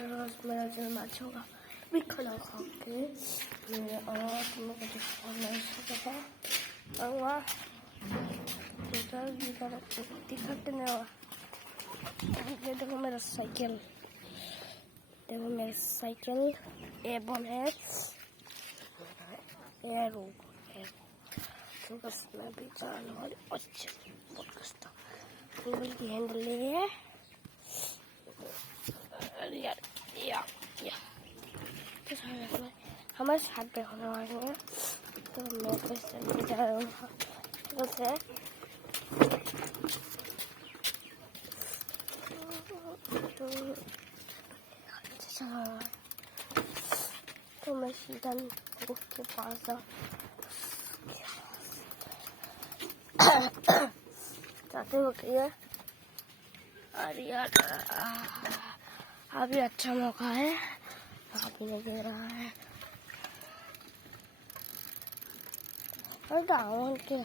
रोज मेरा जन्म अच्छा होगा भी खाना खा के मेरे और तुम लोग को खाना है और वहाँ दिखाते नहीं हुआ। ये देखो मेरा साइकिल एबोन है एरो तो बस मैं भी जाने वाली अच्छे बहुत कष्ट गूगल की हैंडल है यार या तो हमारे साथ पे होने वाले हैं तो मैं बस चलने जा रहा हूँ बस है तो मैं सीधा बुक के पास जाते वक्त यार अभी अच्छा मौका है अभी नहीं दे रहा है दावन के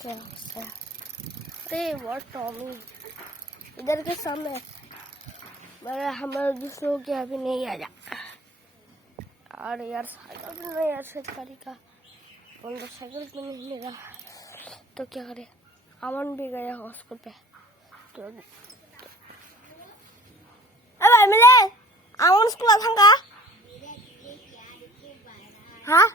क्या अरे व्हाट टॉमी इधर के सामने मेरे हमारे दूसरों के अभी नहीं आया और यार साइकिल भी नहीं यार सरकारी का बंदा साइकिल भी नहीं ले रहा तो क्या करे अमन भी गया स्कूल पे तो भाई मिले अमन स्कूल आथांगा हाँ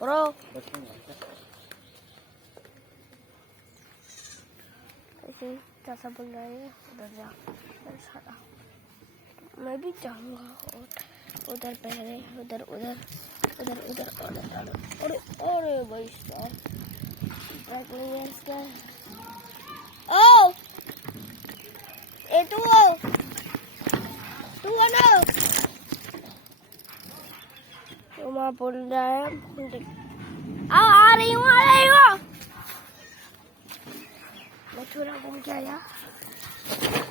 bro कैसा बोल रहा है उधर जा सारा मैं भी जाऊंगा उधर पहले उधर उधर उधर उधर और भाई साहब ओ ए तू ना तो वहाँ बोल रहा है आ रही हूँ मैं थोड़ा घूम के आया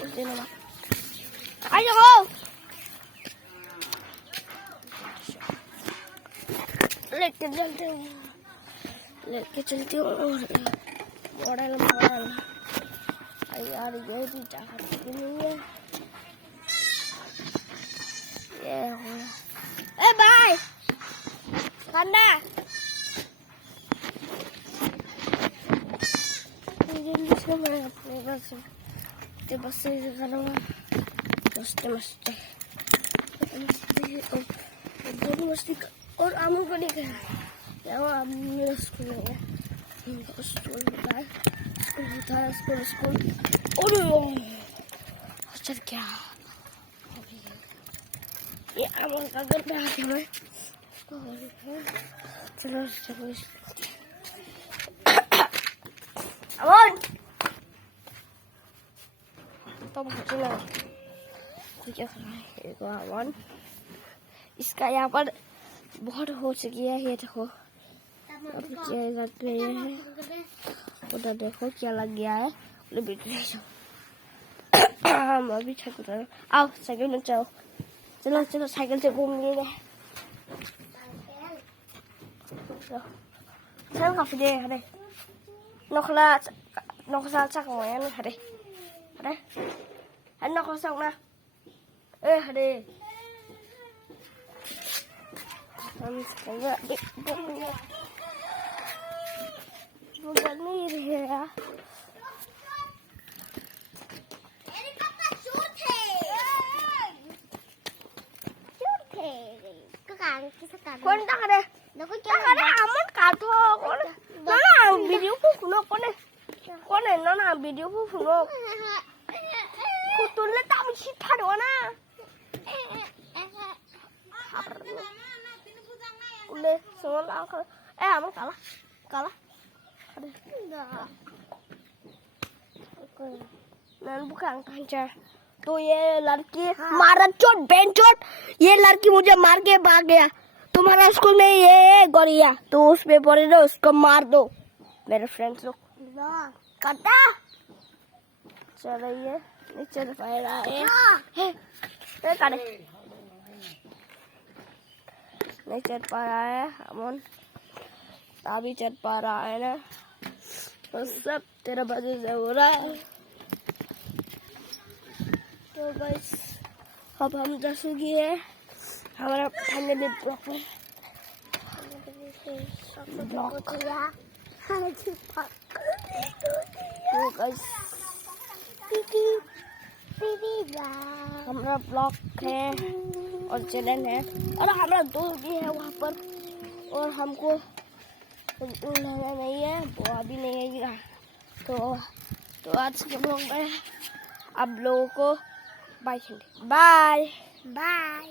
उस दिन आ जाओ लेके चलते हूँ मॉडल यार ये भी चाहती नहीं है ये हो ए बाय ठंडा मैं अपने बस से करूँगा मस्ती मस्ती और आमू को नहीं गया यहाँ मेरा स्कूल है स्कूल होता है स्कूल और चल क्या ये आमू का घर पे आके मैं चलो अमन तो मुझे ना क्या करना है अमन इसका यहाँ पर बहुत हो चुकी है ये देखो उधर देखो क्या लग गया है हम अभी छत उतर आओ साइकिल में चलो साइकिल से घूम लिए saya nggak video ya deh nokla chắc ngoài anh hả đây anh nokla xong nè hả đây anh cái gì bukan ini ya con tak ada aman kato nó làm video phụ nó con này nó làm video phụ nó phụ tuần lên tao mình xịt thay đó na udah semua lang aman kalah nan bukan kanca तो ये लड़की मारा चोट Ben चोट ये लड़की मुझे मार के भाग गया तुम्हारा स्कूल में ये गोरिया तो उस पे पड़े दो उसको मार दो मेरे फ्रेंड्स लोग करता चल रही है नहीं चल पाएगा नहीं चढ़ पा रहा है, अमन अभी चढ़ पा रहा है ना, तो सब तेरा वजह से हो रहा है। तो बस अब हम दसूगी है हमारा फाइनली ब्लॉक में ब्लॉक। तो बस हमारा ब्लॉक है और चैनल है और हमारा दोस्त भी है वहाँ पर, और हमको रहना नहीं है, वो अभी नहीं आएगा। तो आज के ब्लॉग में आप लोगों को बाय बाय बाय।